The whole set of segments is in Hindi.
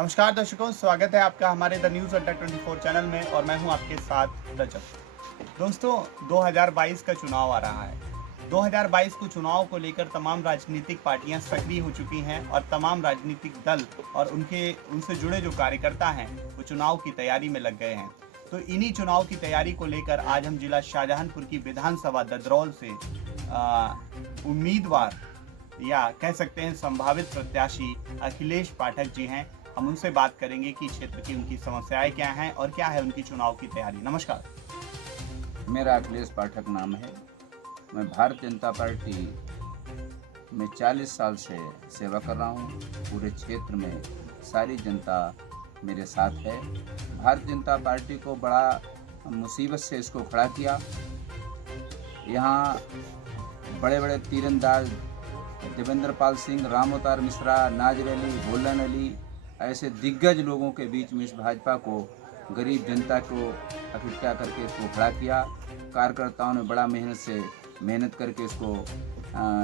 नमस्कार दर्शकों, स्वागत है आपका हमारे द न्यूज़ अड्डा 24 चैनल में और मैं हूं आपके साथ रजत। दोस्तों, 2022 का चुनाव आ रहा है। 2022 को चुनाव को लेकर तमाम राजनीतिक पार्टियां सक्रिय हो चुकी हैं और तमाम राजनीतिक दल और उनसे जुड़े जो कार्यकर्ता हैं वो चुनाव की तैयारी में लग गए हैं। तो इन्हीं चुनाव की तैयारी को लेकर आज हम जिला शाहजहांपुर की विधानसभा ददरौल से उम्मीदवार या कह सकते हैं संभावित प्रत्याशी अखिलेश पाठक जी हैं। हम उनसे बात करेंगे कि क्षेत्र की उनकी समस्याएं क्या हैं और क्या है उनकी चुनाव की तैयारी। नमस्कार। मेरा अखिलेश पाठक नाम है। मैं भारतीय जनता पार्टी में 40 साल से सेवा कर रहा हूँ। पूरे क्षेत्र में सारी जनता मेरे साथ है। भारतीय जनता पार्टी को बड़ा मुसीबत से इसको खड़ा किया। यहाँ बड़े बड़े तीरंदाज देवेंद्र पाल सिंह, राम अवतार मिश्रा, नाजिर अली, भोलन अली ऐसे दिग्गज लोगों के बीच में इस भाजपा को गरीब जनता को इकट्ठा करके इसको खड़ा किया। कार्यकर्ताओं ने बड़ा मेहनत करके इसको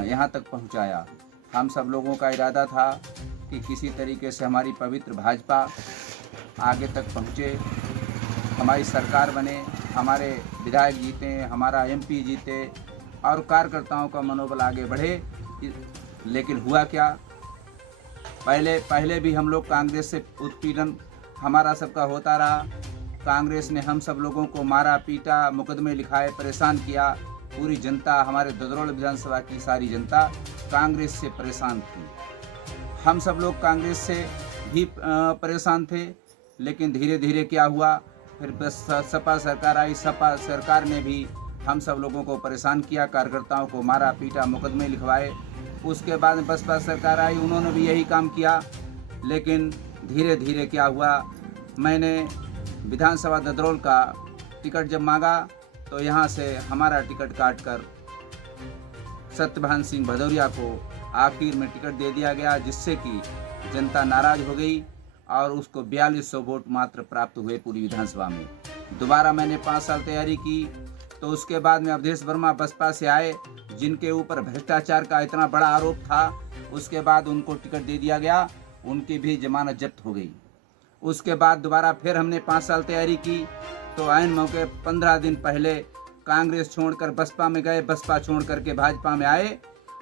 यहाँ तक पहुँचाया। हम सब लोगों का इरादा था कि किसी तरीके से हमारी पवित्र भाजपा आगे तक पहुँचे, हमारी सरकार बने, हमारे विधायक जीते, हमारा एमपी जीते और कार्यकर्ताओं का मनोबल आगे बढ़े। लेकिन हुआ क्या, पहले भी हम लोग कांग्रेस से उत्पीड़न हमारा सबका होता रहा। कांग्रेस ने हम सब लोगों को मारा पीटा, मुकदमे लिखाए, परेशान किया। पूरी जनता, हमारे ददरौल विधानसभा की सारी जनता कांग्रेस से परेशान थी। हम सब लोग कांग्रेस से भी परेशान थे। लेकिन धीरे धीरे क्या हुआ, फिर बस सपा सरकार आई। सपा सरकार ने भी हम सब लोगों को परेशान किया, कार्यकर्ताओं को मारा पीटा, मुकदमे लिखवाए। उसके बाद बसपा सरकार आई, उन्होंने भी यही काम किया। लेकिन धीरे धीरे क्या हुआ, मैंने विधानसभा ददरौल का टिकट जब मांगा तो यहाँ से हमारा टिकट काटकर सत्यभान सिंह भदौरिया को आखिर में टिकट दे दिया गया, जिससे कि जनता नाराज हो गई और उसको 4200 वोट मात्र प्राप्त हुए पूरी विधानसभा में। दोबारा मैंने 5 साल तैयारी की। तो उसके बाद में अवधेश वर्मा बसपा से आए, जिनके ऊपर भ्रष्टाचार का इतना बड़ा आरोप था। उसके बाद उनको टिकट दे दिया गया, उनकी भी जमानत जब्त हो गई। उसके बाद दोबारा फिर हमने 5 साल तैयारी की। तो ऐन मौके 15 दिन पहले कांग्रेस छोड़कर बसपा में गए, बसपा छोड़ करके भाजपा में आए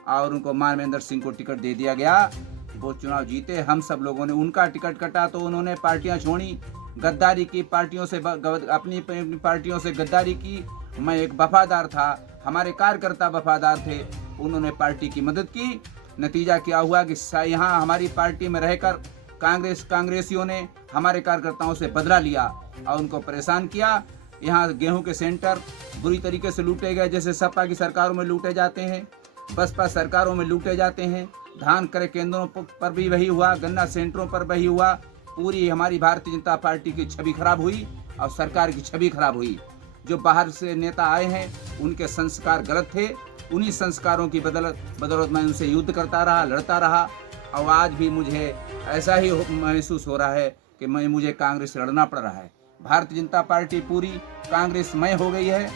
और उनको मानवेंद्र सिंह को टिकट दे दिया गया। वो चुनाव जीते। हम सब लोगों ने उनका टिकट कटा तो उन्होंने पार्टियां छोड़ी, गद्दारी की, पार्टियों से अपनी पार्टियों से गद्दारी की। मैं एक वफादार था, हमारे कार्यकर्ता वफादार थे, उन्होंने पार्टी की मदद की। नतीजा क्या हुआ कि यहाँ हमारी पार्टी में रहकर कांग्रेसियों ने हमारे कार्यकर्ताओं से बदला लिया और उनको परेशान किया। यहाँ गेहूं के सेंटर बुरी तरीके से लूटे गए, जैसे सपा की सरकारों में लूटे जाते हैं, बसपा सरकारों में लूटे जाते हैं। धान क्रय केंद्रों पर भी वही हुआ, गन्ना सेंटरों पर वही हुआ। पूरी हमारी भारतीय जनता पार्टी की छवि खराब हुई और सरकार की छवि खराब हुई। जो बाहर से नेता आए हैं उनके संस्कार गलत थे। उन्हीं संस्कारों की बदौलत मैं उनसे युद्ध करता रहा, लड़ता रहा और आज भी मुझे ऐसा ही महसूस हो रहा है कि मुझे कांग्रेस से लड़ना पड़ रहा है। भारतीय जनता पार्टी पूरी कांग्रेसमय हो गई है।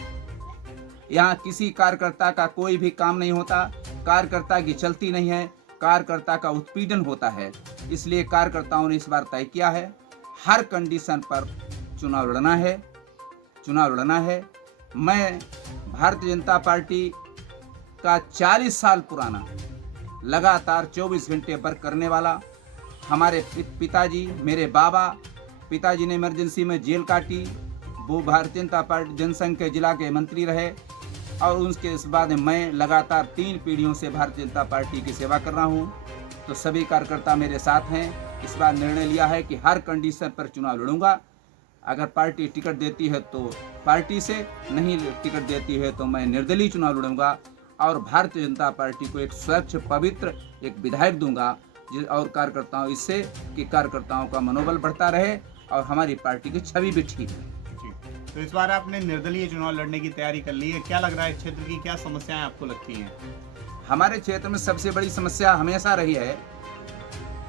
यहाँ किसी कार्यकर्ता का कोई भी काम नहीं होता, कार्यकर्ता की चलती नहीं है, कार्यकर्ता का उत्पीड़न होता है। इसलिए कार्यकर्ताओं ने इस बार तय किया है हर कंडीशन पर चुनाव लड़ना है। मैं भारतीय जनता पार्टी का 40 साल पुराना लगातार 24 घंटे वर्क करने वाला, हमारे पिताजी, मेरे पिताजी ने इमरजेंसी में जेल काटी। वो भारतीय जनता पार्टी जनसंघ के जिला के मंत्री रहे और उसके इस बाद मैं लगातार 3 पीढ़ियों से भारतीय जनता पार्टी की सेवा कर रहा हूँ। तो सभी कार्यकर्ता मेरे साथ हैं। इस बार निर्णय लिया है कि हर कंडीशन पर चुनाव लड़ूंगा। अगर पार्टी टिकट देती है तो पार्टी से, नहीं टिकट देती है तो मैं निर्दलीय चुनाव लड़ूंगा और भारतीय जनता पार्टी को एक स्वच्छ पवित्र एक विधायक दूंगा। और कार्यकर्ताओं इससे कि कार्यकर्ताओं का मनोबल बढ़ता रहे और हमारी पार्टी की छवि भी ठीक है। तो इस बार आपने निर्दलीय चुनाव लड़ने की तैयारी कर ली है। क्या लग रहा है, क्षेत्र की क्या समस्याएं आपको लगती हैं? हमारे क्षेत्र में सबसे बड़ी समस्या हमेशा रही है,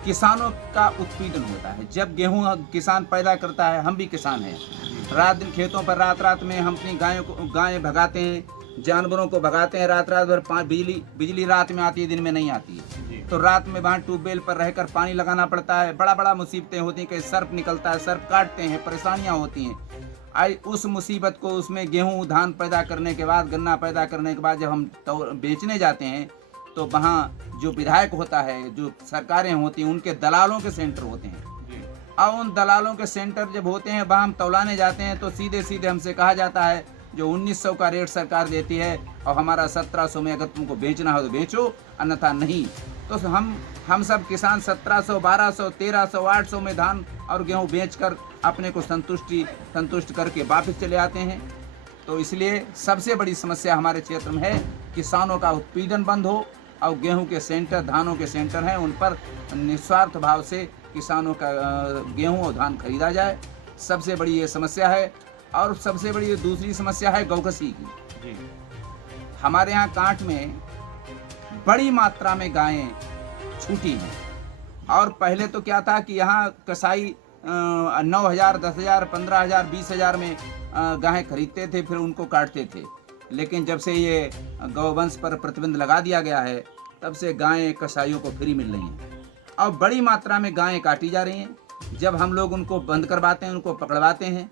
किसानों का उत्पीड़न होता है। जब गेहूं किसान पैदा करता है, हम भी किसान हैं, रात दिन खेतों पर रात में हम अपनी गायें भगाते हैं, जानवरों को भगाते हैं, रात रात भर बिजली रात में आती है, दिन में नहीं आती है। जी। तो रात में वहाँ ट्यूबवेल पर रहकर पानी लगाना पड़ता है, बड़ा मुसीबतें होती हैं, कहीं सर्प निकलता है, सर्प काटते हैं, परेशानियाँ होती हैं। आई उस मुसीबत को उसमें गेहूँ धान पैदा करने के बाद, गन्ना पैदा करने के बाद जब हम बेचने जाते हैं तो वहाँ जो विधायक होता है, जो सरकारें होती हैं, उनके दलालों के सेंटर होते हैं। अब उन दलालों के सेंटर जब होते हैं, वहाँ हम तौलाने जाते हैं तो सीधे सीधे हमसे कहा जाता है जो 1900 का रेट सरकार देती है और हमारा 1700 में अगर तुमको बेचना हो तो बेचो, अन्यथा नहीं। तो हम सब किसान 1700, 1200, 1300, 800 में धान और गेहूँ बेचकर अपने को संतुष्ट करके वापस चले आते हैं। तो इसलिए सबसे बड़ी समस्या हमारे क्षेत्र में है, किसानों का उत्पीड़न बंद हो और गेहूं के सेंटर, धानों के सेंटर हैं, उन पर निस्वार्थ भाव से किसानों का गेहूं और धान खरीदा जाए। सबसे बड़ी ये समस्या है। और सबसे बड़ी दूसरी समस्या है गौकसी की। जी। हमारे यहाँ कांठ में बड़ी मात्रा में गायें छूटी हैं। और पहले तो क्या था कि यहाँ कसाई 9,000, 10,000, 15,000, 20,000 में गायें खरीदते थे, फिर उनको काटते थे। लेकिन जब से ये गौवंश पर प्रतिबंध लगा दिया गया है, तब से गायें कसाईयों को फ्री मिल रही हैं और बड़ी मात्रा में गायें काटी जा रही हैं। जब हम लोग उनको बंद करवाते हैं, उनको पकड़वाते हैं,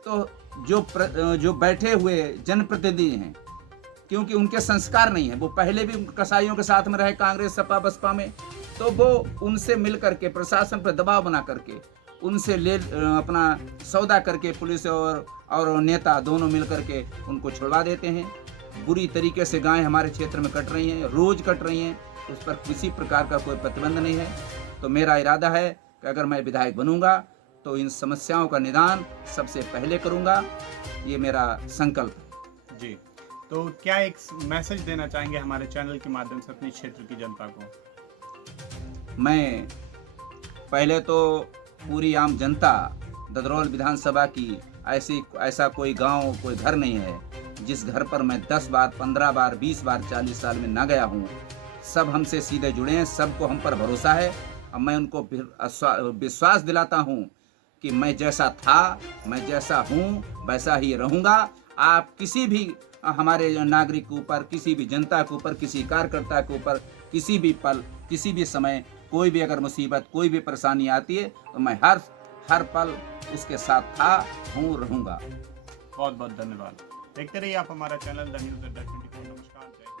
तो जो बैठे हुए जनप्रतिनिधि हैं, क्योंकि उनके संस्कार नहीं है, वो पहले भी कसाईयों के साथ में रहे कांग्रेस सपा बसपा में, तो वो उनसे मिल करके प्रशासन पर दबाव बना करके उनसे अपना सौदा करके पुलिस और नेता दोनों मिल करके उनको छुड़वा देते हैं। बुरी तरीके से गायें हमारे क्षेत्र में कट रही हैं, रोज कट रही हैं, उस पर किसी प्रकार का कोई प्रतिबंध नहीं है। तो मेरा इरादा है कि अगर मैं विधायक बनूंगा तो इन समस्याओं का निदान सबसे पहले करूंगा, ये मेरा संकल्प है। जी। तो क्या एक मैसेज देना चाहेंगे हमारे चैनल के माध्यम से अपने क्षेत्र की जनता को? मैं पहले तो पूरी आम जनता, ददरौल विधानसभा की ऐसा कोई गांव, कोई घर नहीं है जिस घर पर मैं 10 बार, 15 बार, 20 बार, 40 साल में ना गया हूँ। सब हमसे सीधे जुड़े हैं, सबको हम पर भरोसा है और मैं उनको विश्वास दिलाता हूँ कि मैं जैसा था, मैं जैसा हूँ, वैसा ही रहूँगा। आप किसी भी हमारे नागरिक के ऊपर, किसी भी जनता के ऊपर, किसी कार्यकर्ता के ऊपर, किसी भी पल, किसी भी समय कोई भी अगर मुसीबत, कोई भी परेशानी आती है तो मैं हर पल उसके साथ था, हूँ, रहूँगा। बहुत बहुत धन्यवाद। देखते रहिए आप हमारा चैनल द न्यूज़ अड्डा 24। नमस्कार, जय हिंद।